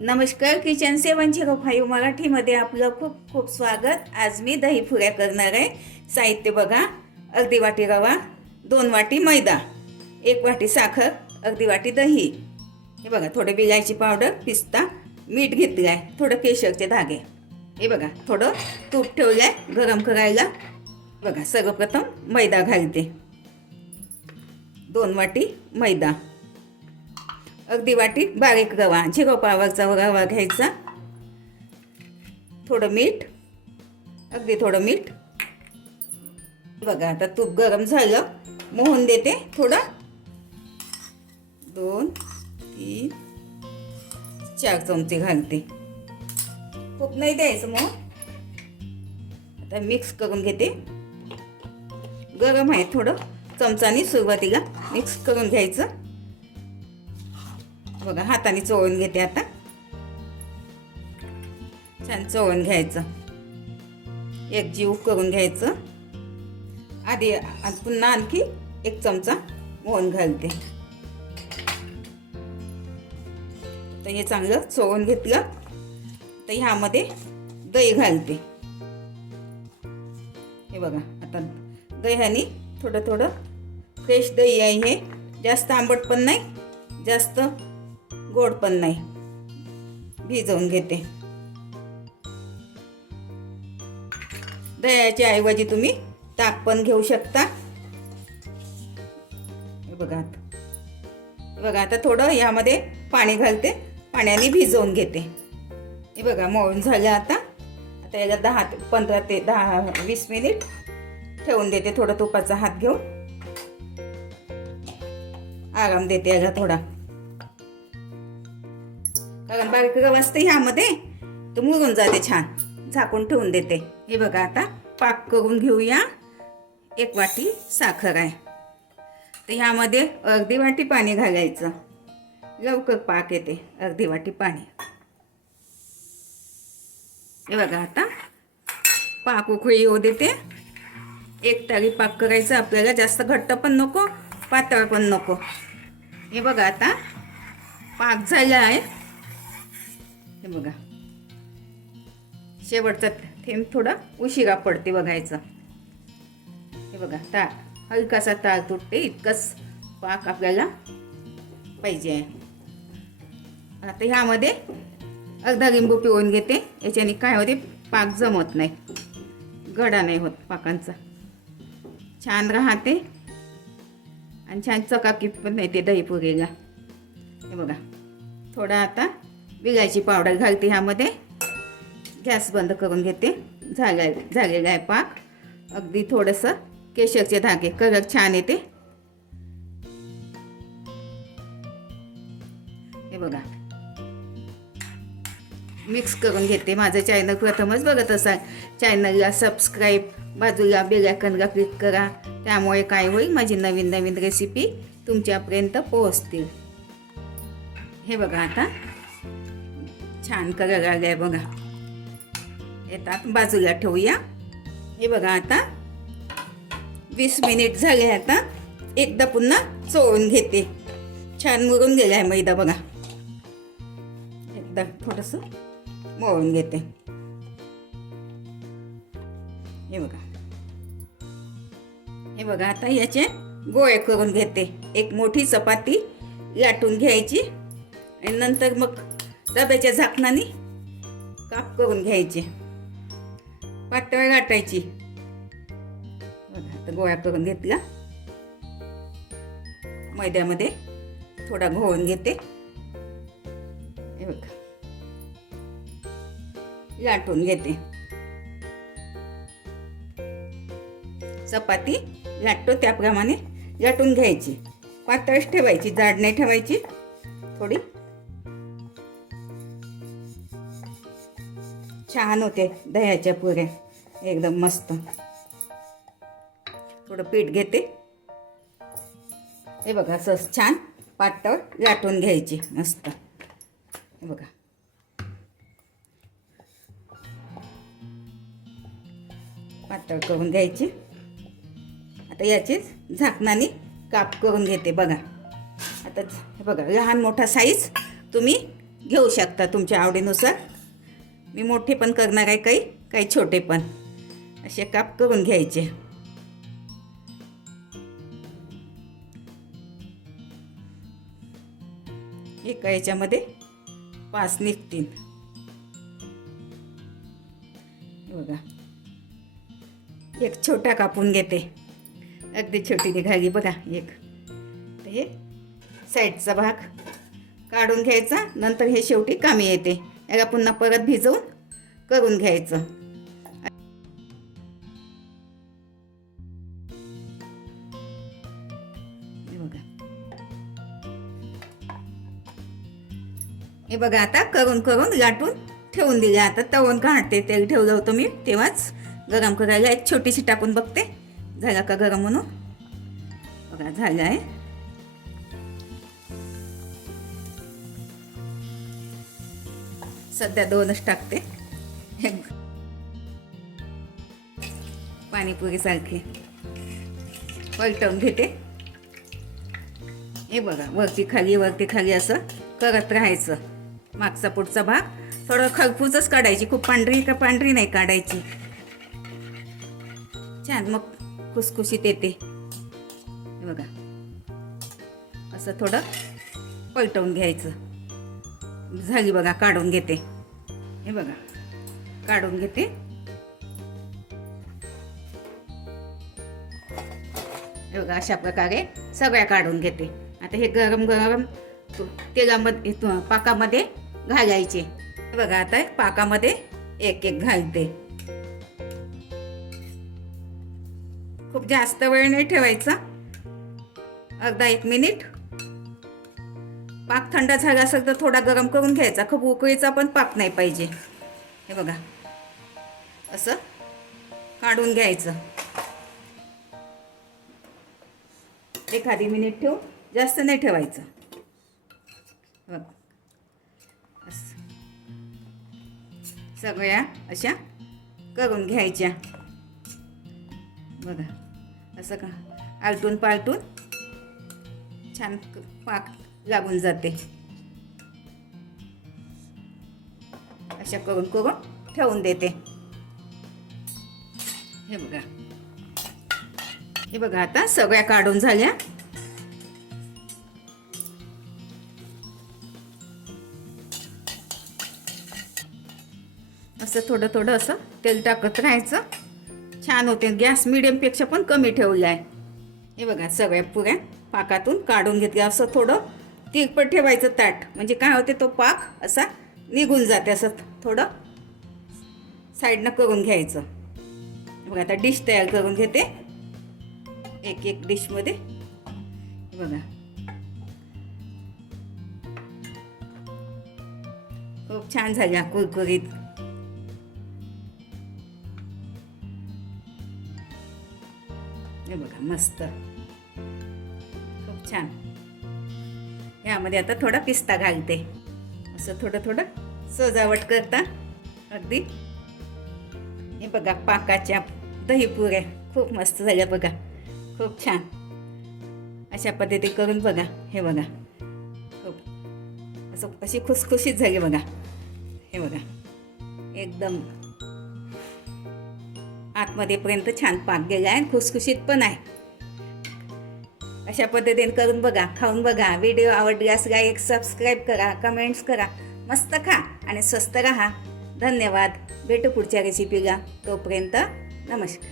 नमस्कार किचन सेवन zero five मराठीमध्ये आपलं खूप खूप स्वागत. आज मी दही फुऱ्या करणार आहे. साहित्य बघा अर्धी वाटी रवा दोन वाटी मैदा एक वाटी साखर अर्धी वाटी दही. हे बघा थोडे बिलायची पावडर पिस्ता मीठ घेतलं आहे थोडं केशरचे धागे. हे बघा थोडं तूप ठेवलं आहे गरम करायला. बघा सर्वप्रथम मैदा घालते. दोन वाटी मैदा. अगदी वाटी बारीक रवा झिरो पावाचा रवा घ्यायचा. थोडं मीठ अगदी थोडं मीठ. बघा आता तूप गरम झालं मोहन देते थोडं. दोन तीन चार चमचे घालते. खूप नाही द्यायचं मग. आता मिक्स करून घेते. गरम आहे थोडं चमचानी सुरुवातीला मिक्स करून घ्यायचं. बघा हाताने चोळून घेते आता. छान चोळून घ्यायचं. एक जीव करून घ्यायचं. आधी पुन्हा आणखी एक चमचा मोहन घालते. तर हे चांगलं चोळून घेतलं तर ह्यामध्ये दही घालते. हे बघा आता दह्याने थोडं थोडं फ्रेश दही आहे हे. जास्त आंबट पण नाही जास्त गोड पण नाही. भिजवून घेते. दह्याच्या ऐवजी तुम्ही ताक पण घेऊ शकता. बघा आता. बघा आता थोडं यामध्ये पाणी घालते. पाण्याने भिजवून घेते. हे बघा मळून झालं आता. आता याला दहा ते पंधरा ते दहा वीस मिनिट ठेवून देते थोडं तुपाचा हात घेऊन. आराम देते याला थोडा. कारण बारीक ह्यामध्ये. तर मुरून जाते छान. झाकून ठेवून देते. हे बघा आता पाक करून घेऊया. एक वाटी साखर आहे. तर ह्यामध्ये अर्धी वाटी पाणी घालायचं. लवकर पाक येते अर्धी वाटी पाणी. हे बघा आता पाक उकळी येऊ देते. एक तारी पाक करायचं आपल्याला जास्त घट्ट पण नको पातळ पण नको. हे बघा आता पाक झाला आहे. हे बघा. शेवटचा थेंब थोडा उशिरा पडते बघायचं. हे बघा ता हलकासा ताळ तुटते इतकंच पाक आपल्याला पाहिजे आहे. आता ह्यामध्ये अर्धा लिंबू पिळून घेते याच्याने काय होते पाक जमत नाही. गडा नाही होत पाकांचा. छान राहते. आणि छान चकाकी पण नाही ते दही दहीपुरीला हे बघा थोडा आता विगायची पावडर घालते ह्यामध्ये. गॅस बंद करून घेते. झाला झालेला आहे पाक. अगदी थोडंसं केशरचे धागे कलर छान येते. हे बघा. मिक्स करून घेते माझं चॅनल प्रथमच बघत असाल चॅनलला सबस्क्राईब बाजूला बेलायकनला क्लिक करा. त्यामुळे काय होईल माझी नवीन नवीन रेसिपी तुमच्यापर्यंत पोहोचतील. हे बघा आता. छान कलर आलाय बघा. येतात बाजूला ठेवूया. हे बघा आता. वीस मिनिट झाले आता. एकदा पुन्हा चोळून घेते. छान मुरून गेला आहे मैदा बघा. एकदा थोडंसं मळून घेते. हे बघा. हे बघा आता याचे गोळे करून घेते. एक मोठी चपाती लाटून घ्यायची. आणि नंतर मग डब्याच्या झाकणाने काप करून घ्यायचे. पातळ लाटायची बघा आता गोळा करून घेतला. मैद्यामध्ये थोडा घोळून घेते. हे बघा. लाटून घेते. चपाती लाटतो त्याप्रमाणे लाटून घ्यायची. पातळच ठेवायची जाड नाही ठेवायची. थोडी छान होते दह्याच्या पुऱ्या. एकदम मस्त. थोडं पीठ घेते. हे बघा असं छान पातळ लाटून घ्यायची मस्त. हे बघा. पातळ करून घ्यायची. आता याचीच झाकणाने काप करून घेते बघा. आता हे बघा लहान मोठा साईज तुम्ही घेऊ शकता तुमच्या आवडीनुसार. मी मोठे पण करणार आहे काही काही छोटे पण. असे काप करून घ्यायचे. एका याच्यामध्ये पाच निघतील. बघा. एक छोटा कापून घेते. अगदी छोटी निघाली बघा एक. हे साईडचा भाग काढून घ्यायचा नंतर हे शेवटी कामी येते. याला पुन्हा परत भिजवून करून घ्यायचं. हे बघा. आता करून करून लाटून ठेवून दिलं. आता तवून काढते तेल ठेवलं होतं मी तेव्हाच. गरम करायला एक छोटीशी टाकून बघते. झाला का गरम म्हणून? बघा झालं आहे. सध्या दोनच टाकते. पाणीपुरीसारखी पलटवून घेते. हे बघा वरती खाली वरती खाली असं करत राहायचं. मागचा पुढचा भाग थोडं खरपूसच काढायची खूप पांढरी का पांढरी नाही काढायची. छान मग खुसखुशीत येते. बघा. असं थोडं पलटवून घ्यायचं. झाली बघा काढून घेते. हे बघा काढून घेते. हे बघा अशा प्रकारे सगळ्या काढून घेते. आता हे गरम गरम तेलामध्ये पाकामध्ये घालायचे. बघा आता पाकामध्ये एक एक घालते. खूप जास्त वेळ नाही ठेवायचा. अर्धा एक मिनिट. पाक थंड झाला असेल तर थोडा गरम करून घ्यायचा. खूप उकळीचा पण पाक नाही पाहिजे. हे बघा. असं काढून घ्यायचं. एखादी मिनिट ठेवून जास्त नाही ठेवायचं. बघ. असं. सगळ्या अशा करून घ्यायच्या. बघा. असं का? आलटून पालटून छान पाक लागून जाते. अशा करून करून ठेवून देते. हे बघा. हे बघा आता सगळ्या काढून झाल्या. असं थोडं थोडं असं तेल टाकत राहायचं. छान होते. गॅस मिडियमपेक्षा पण कमी ठेवला आहे हे बघा सगळ्या पुऱ्या पाकातून काढून घेतल्या. असं थोडं तिरपट ठेवायचं ताट. म्हणजे काय होते तो पाक असा निघून जाते असं थोडं साईडनं करून घ्यायचं. बघा आता डिश तयार करून घेते. एक एक डिशमध्ये. बघा. खूप छान झाल्या कुरकुरीत. हे बघा मस्त. खूप छान. ह्यामध्ये आता थोडा पिस्ता घालते. असं थोडं थोडं सजावट करता. अगदी. हे बघा पाकाच्या दही पुऱ्या खूप मस्त झाल्या बघा. खूप छान. अशा पद्धती करून बघा. हे बघा. खूप. असं अशी खुसखुशीत झाली बघा. हे बघा. एकदम. आतमध्येपर्यंत छान पाक गेला आहे. खुसखुशीत पण आहे. अशा पद्धतीने करून बघा खाऊन बघा व्हिडिओ आवडल्यास लाईक सबस्क्राईब करा कमेंट्स करा. मस्त खा आणि स्वस्त राहा. धन्यवाद. भेटू पुढच्या रेसिपीला तोपर्यंत नमस्कार.